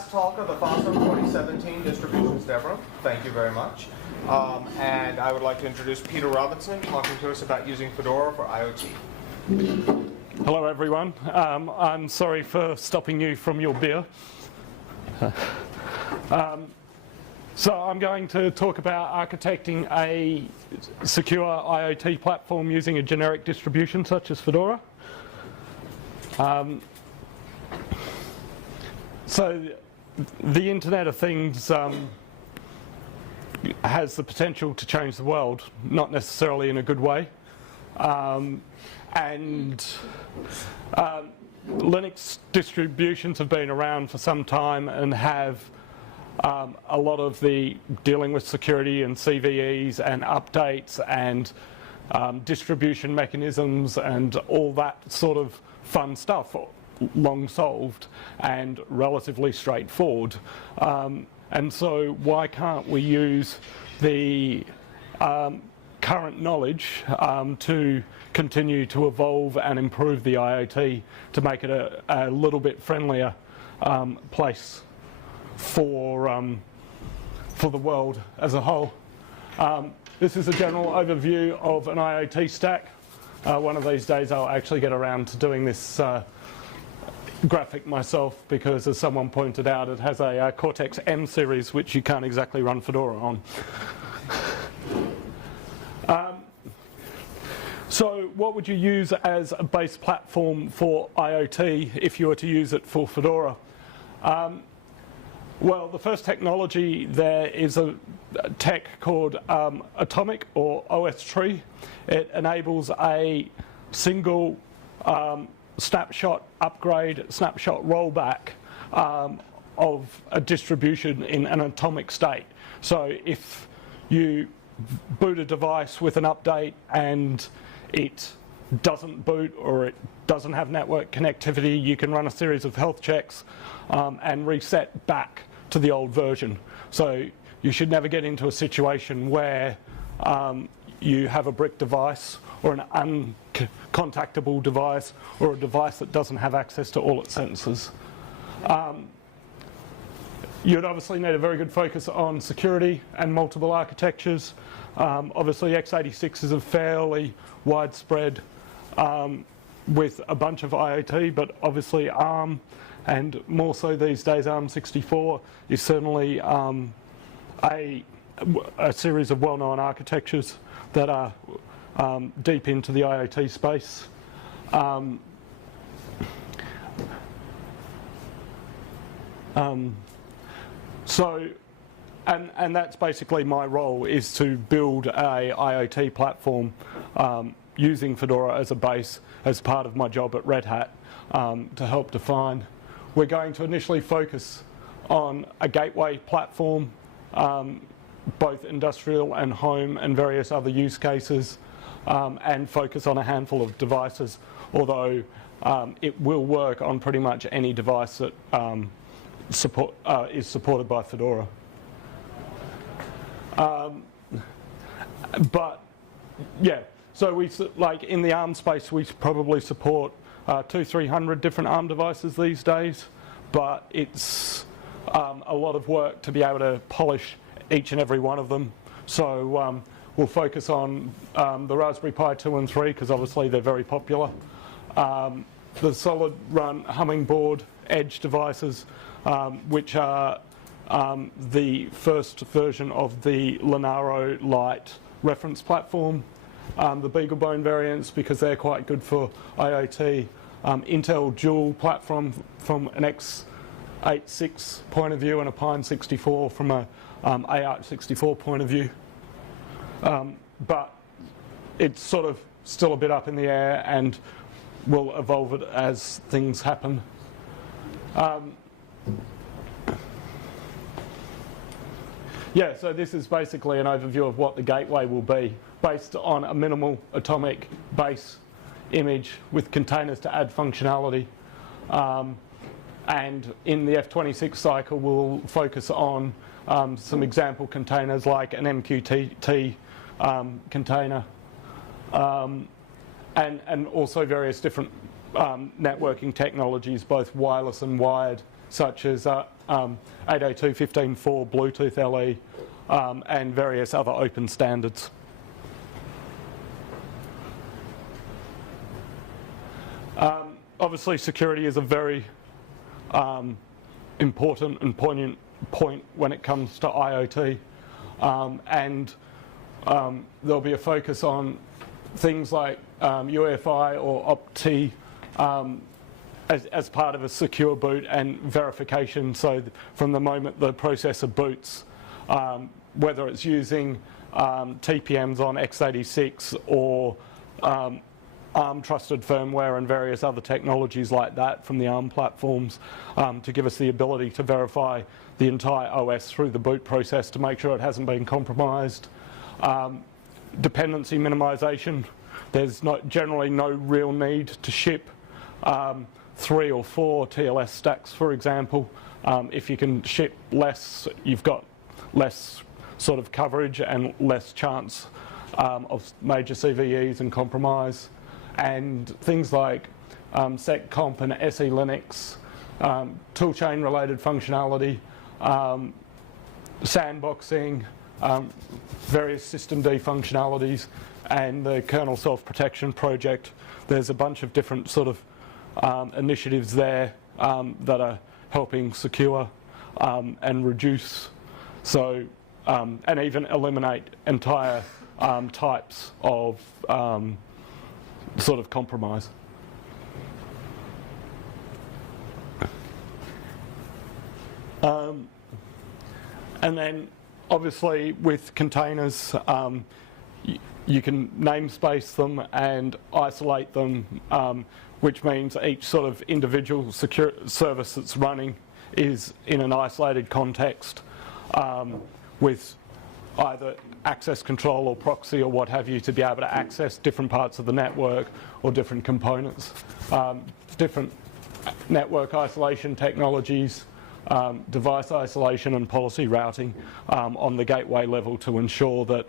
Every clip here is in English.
Talk of the FOSDEM 2017 Distributions Deborah. Thank you very much. And I would like to introduce Peter Robinson talking to us about using Fedora for IoT. Hello everyone. I'm sorry for stopping you from your beer. So I'm going to talk about architecting a secure IoT platform using a generic distribution such as Fedora. So the Internet of Things has the potential to change the world, not necessarily in a good way. Linux distributions have been around for some time and have a lot of the dealing with security and CVEs and updates and distribution mechanisms and all that sort of fun stuff long solved and relatively straightforward. And so why can't we use the current knowledge to continue to evolve and improve the IoT to make it a little bit friendlier place for the world as a whole. This is a general overview of an IoT stack. One of these days I'll actually get around to doing this graphic myself because, as someone pointed out, it has a Cortex-M series which you can't exactly run Fedora on. So what would you use as a base platform for IoT if you were to use it for Fedora? Well, the first technology there is a tech called Atomic or OS Tree. It enables a single snapshot upgrade, snapshot rollback of a distribution in an atomic state. So if you boot a device with an update and it doesn't boot or it doesn't have network connectivity, you can run a series of health checks and reset back to the old version. So you should never get into a situation where you have a brick device or an uncontactable device or a device that doesn't have access to all its sensors. You'd obviously need a very good focus on security and multiple architectures. Obviously x86 is a fairly widespread with a bunch of IoT, but obviously ARM, and more so these days ARM64, is certainly a series of well-known architectures that are deep into the IoT space. And that's basically my role, is to build a IoT platform using Fedora as a base as part of my job at Red Hat to help define. We're going to initially focus on a gateway platform, both industrial and home and various other use cases, and focus on a handful of devices, although it will work on pretty much any device that is supported by Fedora. But yeah, so we, like in the ARM space, we probably support 200-300 different ARM devices these days, but it's a lot of work to be able to polish each and every one of them. So we'll focus on the Raspberry Pi 2 and 3 because obviously they're very popular. The solid run Hummingbird Edge devices, which are the first version of the Linaro Lite reference platform. The BeagleBone variants, because they're quite good for IoT. Intel Dual platform from an x86 point of view and a Pine 64 from a ARC64 point of view. But it's sort of still a bit up in the air and we'll evolve it as things happen. Yeah, so this is basically an overview of what the gateway will be, based on a minimal atomic base image with containers to add functionality. And in the F26 cycle, we'll focus on some example containers like an MQTT container, and also various different networking technologies, both wireless and wired, such as 802.15.4, Bluetooth LE, and various other open standards. Obviously, security is a very important and poignant point when it comes to IoT, and there'll be a focus on things like UEFI or Opt-T as part of a secure boot and verification. So from the moment the processor boots, whether it's using TPMs on x86 or ARM trusted firmware and various other technologies like that from the ARM platforms, to give us the ability to verify the entire OS through the boot process to make sure it hasn't been compromised. Dependency minimization. There's generally no real need to ship 3 or 4 TLS stacks, for example. If you can ship less, you've got less sort of coverage and less chance of major CVEs and compromise. And things like seccomp and SE Linux, toolchain related functionality, sandboxing, various systemd functionalities, and the kernel self-protection project. There's a bunch of different sort of initiatives there that are helping secure and reduce, so and even eliminate entire types of sort of compromise. And then obviously with containers, you can namespace them and isolate them, which means each sort of individual secure service that's running is in an isolated context with either access control or proxy or what have you to be able to access different parts of the network or different components. Different network isolation technologies, device isolation and policy routing on the gateway level to ensure that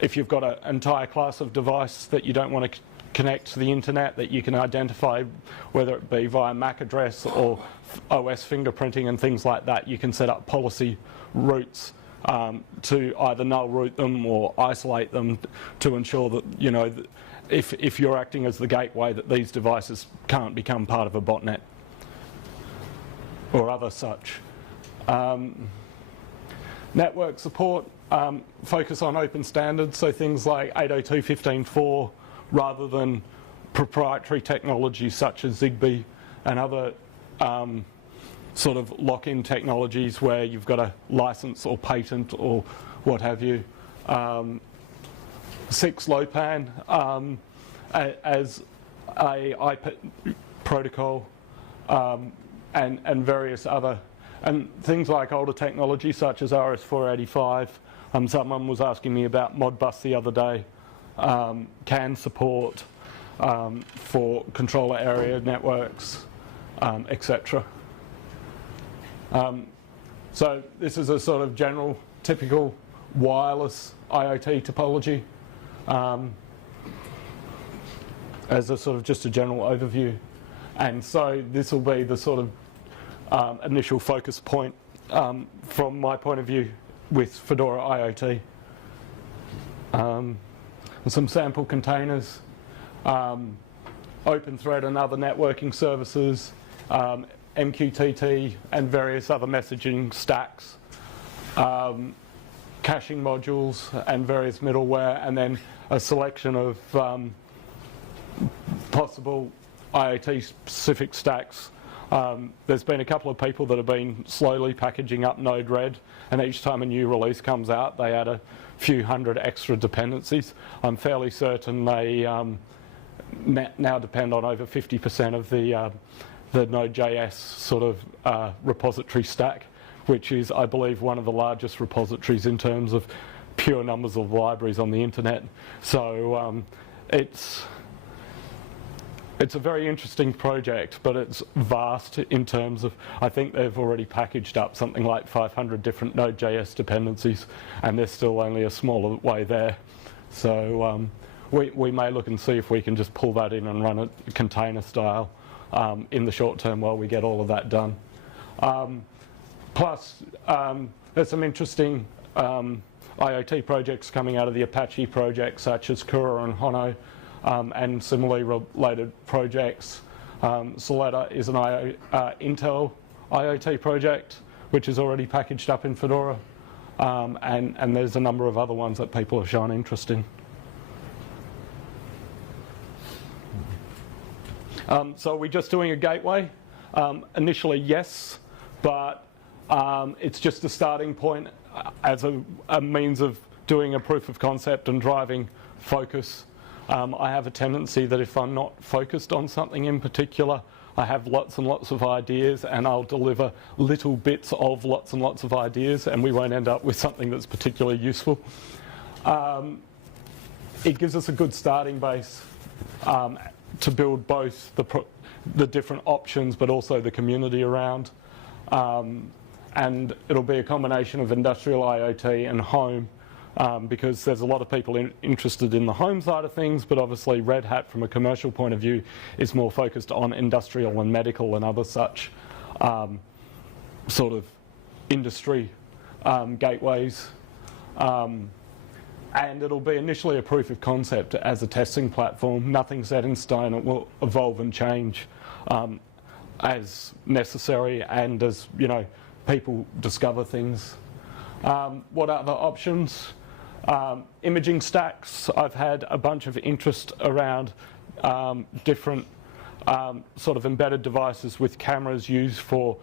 if you've got an entire class of device that you don't want to connect to the internet, that you can identify, whether it be via MAC address or OS fingerprinting and things like that, you can set up policy routes to either null route them or isolate them to ensure that, you know, if you're acting as the gateway, that these devices can't become part of a botnet or other such. Network support, focus on open standards, so things like 802.15.4 rather than proprietary technologies such as Zigbee and other sort of lock-in technologies where you've got a license or patent or what have you. 6LoWPAN as a IP protocol, and various other, and things like older technology such as RS485. Someone was asking me about Modbus the other day. CAN support for controller area networks, etc. So this is a sort of general, typical wireless IoT topology as a sort of just a general overview. And so this will be the sort of initial focus point from my point of view with Fedora IoT. Some sample containers, OpenThread and other networking services, MQTT and various other messaging stacks, caching modules and various middleware, and then a selection of possible IoT-specific stacks. There's been a couple of people that have been slowly packaging up Node-RED, and each time a new release comes out, they add a few hundred extra dependencies. I'm fairly certain they now depend on over 50% of the Node.js sort of repository stack, which is, I believe, one of the largest repositories in terms of pure numbers of libraries on the internet. So it's a very interesting project, but it's vast in terms of, I think they've already packaged up something like 500 different Node.js dependencies, and there's still only a smaller way there. So we may look and see if we can just pull that in and run it container style, in the short term while we get all of that done. Plus, there's some interesting IoT projects coming out of the Apache project, such as Kura and Hono, and similarly related projects. Soletta is an Intel IoT project, which is already packaged up in Fedora, and there's a number of other ones that people have shown interest in. So are we just doing a gateway? Initially, yes, but it's just a starting point as a means of doing a proof of concept and driving focus. I have a tendency that if I'm not focused on something in particular, I have lots and lots of ideas, and I'll deliver little bits of lots and lots of ideas, and we won't end up with something that's particularly useful. It gives us a good starting base to build both the different options, but also the community around. And it'll be a combination of industrial IoT and home, because there's a lot of people interested in the home side of things, but obviously Red Hat from a commercial point of view is more focused on industrial and medical and other such sort of industry gateways. And it'll be initially a proof of concept as a testing platform. Nothing's set in stone. It will evolve and change as necessary and as, you know, people discover things. What other options? Imaging stacks. I've had a bunch of interest around different sort of embedded devices with cameras used for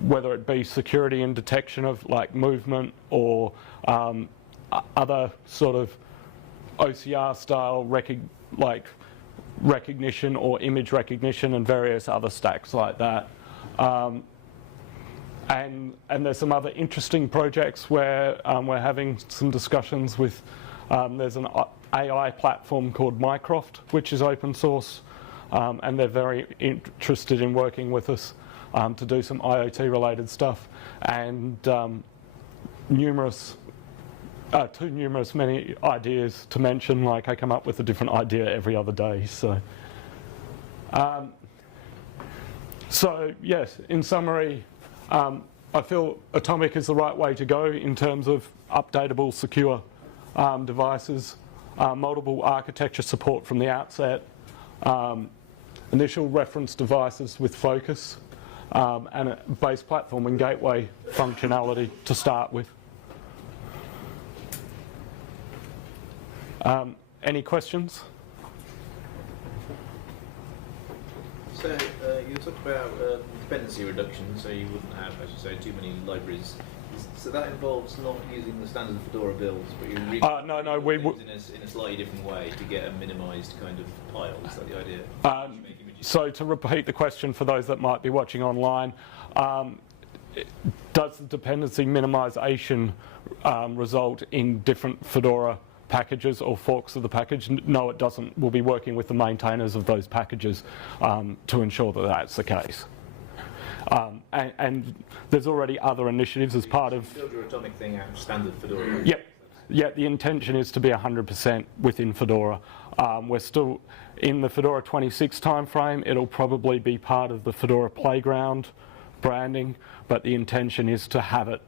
whether it be security and detection of like movement or other sort of OCR style recognition or image recognition and various other stacks like that. And there's some other interesting projects where we're having some discussions with, there's an AI platform called Mycroft, which is open source, and they're very interested in working with us to do some IoT related stuff, and many ideas to mention. Like I come up with a different idea every other day. So yes, in summary, I feel Atomic is the right way to go in terms of updatable, secure devices, multiple architecture support from the outset, initial reference devices with focus, and a base platform and gateway functionality to start with. Any questions? So you talked about dependency reduction, so you wouldn't have, as you say, too many libraries. So that involves not using the standard Fedora builds, but you're in a slightly different way to get a minimised kind of pile. Is that the idea? So to repeat the question for those that might be watching online, does the dependency minimization result in different Fedora packages or forks of the package? No, it doesn't. We'll be working with the maintainers of those packages to ensure that that's the case. And there's already other initiatives as part of... Build your Atomic thing out of standard Fedora. Yep. Yeah, the intention is to be 100% within Fedora. We're still in the Fedora 26 timeframe. It'll probably be part of the Fedora Playground branding, but the intention is to have it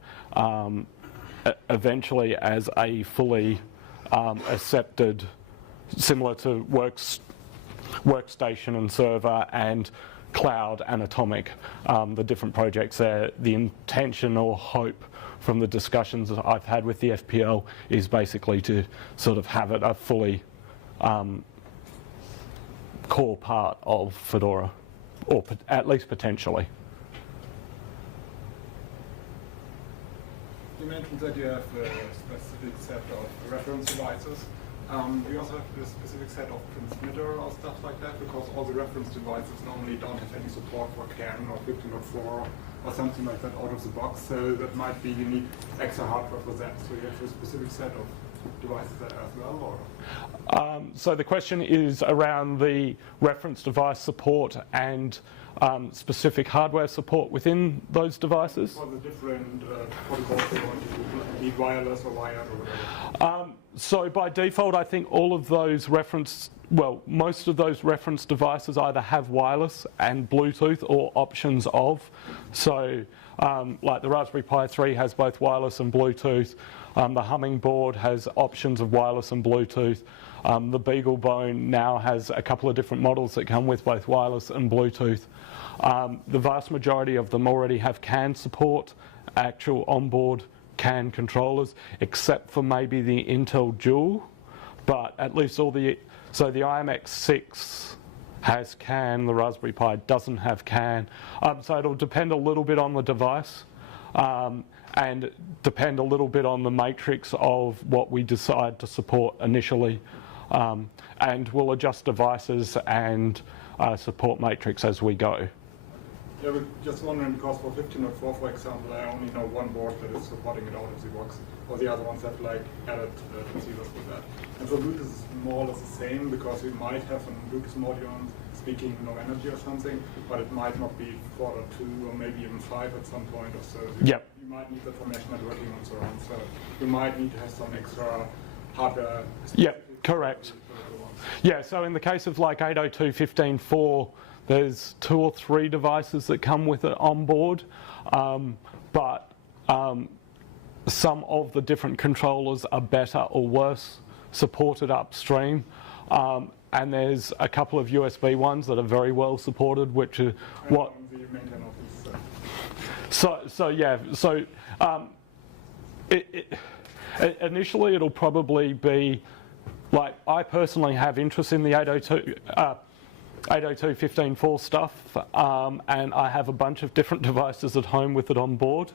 eventually as a fully accepted, similar to workstation and server and cloud and Atomic, the different projects there. The intention or hope from the discussions that I've had with the FPL is basically to sort of have it a fully core part of Fedora, or at least potentially. You mentioned that you have a specific set of reference devices. Do you also have a specific set of transmitter or stuff like that? Because all the reference devices normally don't have any support for CAN or 15.4 or something like that out of the box. So that might be you need extra hardware for that. So you have a specific set of devices there as well? Or? So the question is around the reference device support and specific hardware support within those devices. For the different protocols they want to be wireless or wired or whatever. So by default, I think all of those most of those reference devices either have wireless and Bluetooth or options of. So like the Raspberry Pi 3 has both wireless and Bluetooth. The Hummingbird has options of wireless and Bluetooth. The BeagleBone now has a couple of different models that come with both wireless and Bluetooth. The vast majority of them already have CAN support, actual onboard CAN controllers, except for maybe the Intel Dual. But at least so the IMX6 has CAN, the Raspberry Pi doesn't have CAN. So it'll depend a little bit on the device and depend a little bit on the matrix of what we decide to support initially. And we'll adjust devices and support matrix as we go. Yeah, we're just wondering because for 15.4, for example, I only know one board that is supporting it out of the box, or the other ones have like added transceivers with that. And for Bluetooth is more or less the same because we might have a Bluetooth module speaking low energy or something, but it might not be 4.2 or maybe even 5 at some point or so. Yep. You might need that for mesh networking and so on. So you might need to have some extra hardware. Yep, correct. Yeah, so in the case of like 802.15.4, there's 2 or 3 devices that come with it on board, but some of the different controllers are better or worse supported upstream. And there's a couple of USB ones that are very well supported, which are what. Initially it'll probably be like I personally have interest in the 802.15.4 stuff, and I have a bunch of different devices at home with it on board,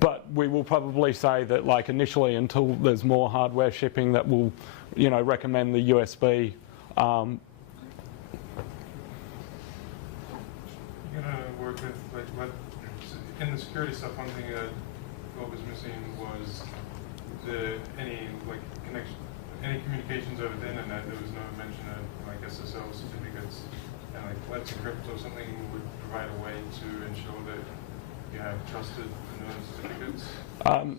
but we will probably say that like initially until there's more hardware shipping that will, recommend the USB. You're gonna work with like what in the security stuff. One thing that what was missing was any communications over the internet. There was no mention of like SSL certificates and like Let's Encrypt or something would provide a way to ensure that you have trusted known certificates.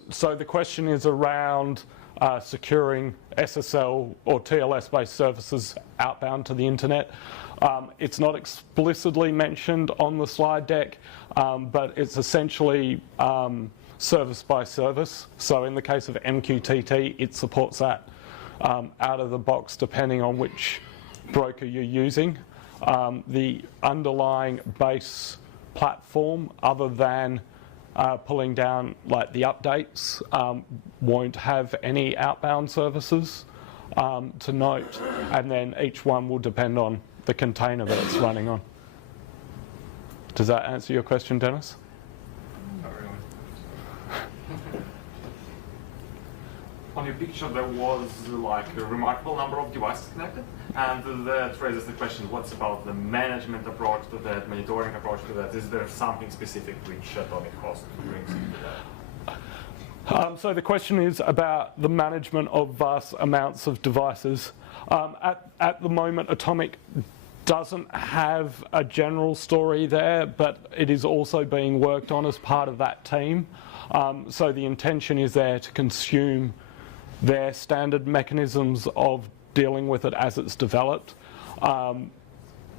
So the question is around securing SSL or TLS-based services outbound to the internet. It's not explicitly mentioned on the slide deck, but it's essentially service by service. So in the case of MQTT, it supports that out of the box depending on which broker you're using. The underlying base platform, other than pulling down like the updates, won't have any outbound services to note, and then each one will depend on the container that it's running on. Does that answer your question, Dennis? Not really. On your picture, there was like a remarkable number of devices connected, and that raises the question: what's about the management approach to that, monitoring approach to that? Is there something specific which Atomic Host brings into that? So the question is about the management of vast amounts of devices. At the moment, Atomic doesn't have a general story there, but it is also being worked on as part of that team. So the intention is there to consume their standard mechanisms of dealing with it as it's developed.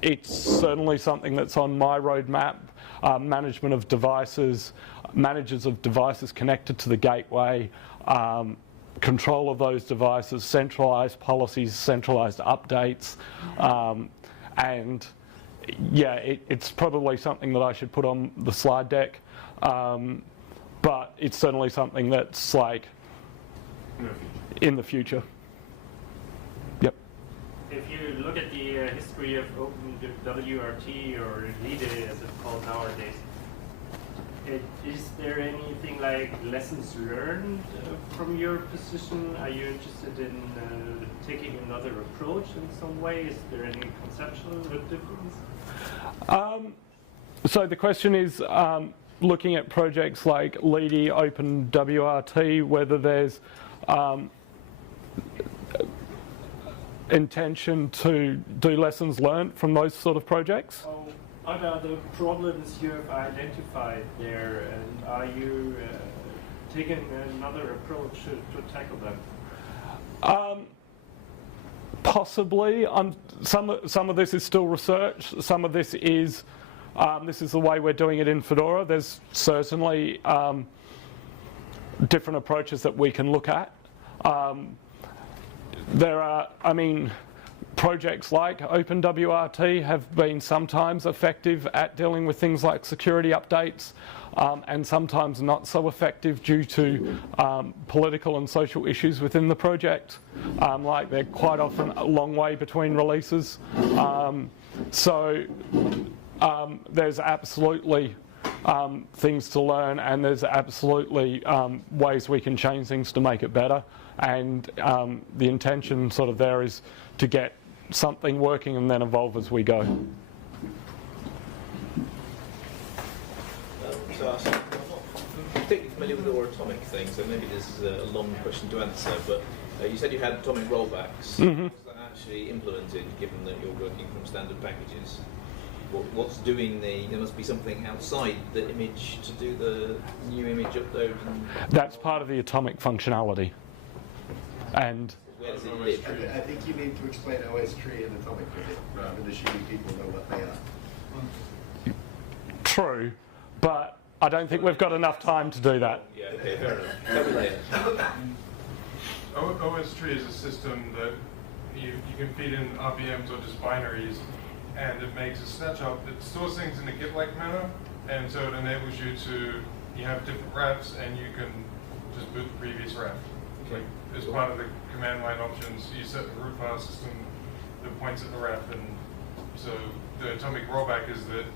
It's certainly something that's on my roadmap. Management of devices, managers of devices connected to the gateway, control of those devices, centralized policies, centralized updates, and yeah, it's probably something that I should put on the slide deck, but it's certainly something that's like in the future. Yep. If you look at the history of OpenWRT, or LIDE as it's called nowadays, is there anything like lessons learned from your position? Are you interested in taking another approach in some way? Is there any conceptual difference? So the question is looking at projects like LIDE, intention to do lessons learned from those sort of projects. So what are the problems you have identified there, and are you taking another approach to tackle them? Possibly. Some of this is still research. Some of this is the way we're doing it in Fedora. There's certainly different approaches that we can look at. There are, projects like OpenWRT have been sometimes effective at dealing with things like security updates, and sometimes not so effective due to political and social issues within the project. Like they're quite often a long way between releases. There's absolutely things to learn, and there's absolutely ways we can change things to make it better. And the intention sort of there is to get something working and then evolve as we go. I'm not particularly familiar with your atomic thing, so maybe this is a long question to answer, but you said you had atomic rollbacks. Mm-hmm. Is that actually implemented, given that you're working from standard packages? What's doing there must be something outside the image to do the new image upload? That's part of the atomic functionality. And where does it live? I think you need to explain OS tree and atomic with it, rather than assuming people know what they are. True, but I don't think we've got enough time to do that. Yeah, okay, fair enough. Tell me later. OS tree is a system that you can feed in RPMs or just binaries, and it makes a snapshot. It stores things in a Git-like manner, and so it enables you have different refs, and you can just boot the previous ref. Like, as part of the command line options, you set the root file system that points at the ref, and so the atomic rollback is that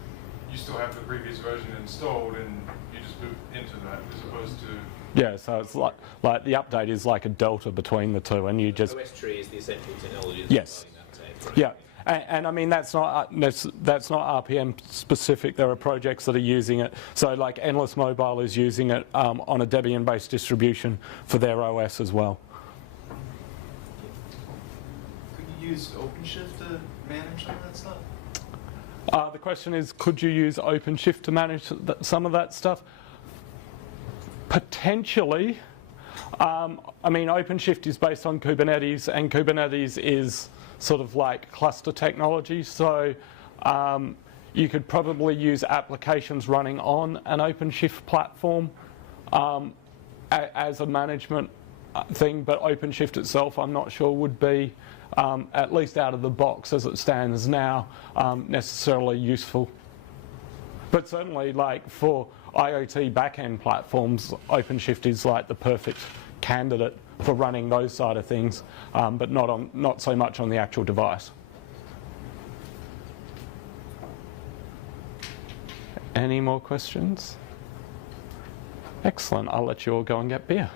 you still have the previous version installed, and you just boot into that, as opposed to... Yeah, so it's like the update is like a delta between the two, and you just... OS tree is the essential technology. Yes. That Yeah. And I mean, that's not RPM specific. There are projects that are using it. So like Endless Mobile is using it on a Debian-based distribution for their OS as well. Could you use OpenShift to manage some of that stuff? The question is, could you use OpenShift to manage some of that stuff? Potentially. I mean, OpenShift is based on Kubernetes, and Kubernetes is sort of like cluster technology, so you could probably use applications running on an OpenShift platform as a management thing, but OpenShift itself I'm not sure would be, at least out of the box as it stands now, necessarily useful. But certainly, like for IoT backend platforms, OpenShift is like the perfect candidate for running those side of things, but not so much on the actual device. Any more questions? Excellent. I'll let you all go and get beer.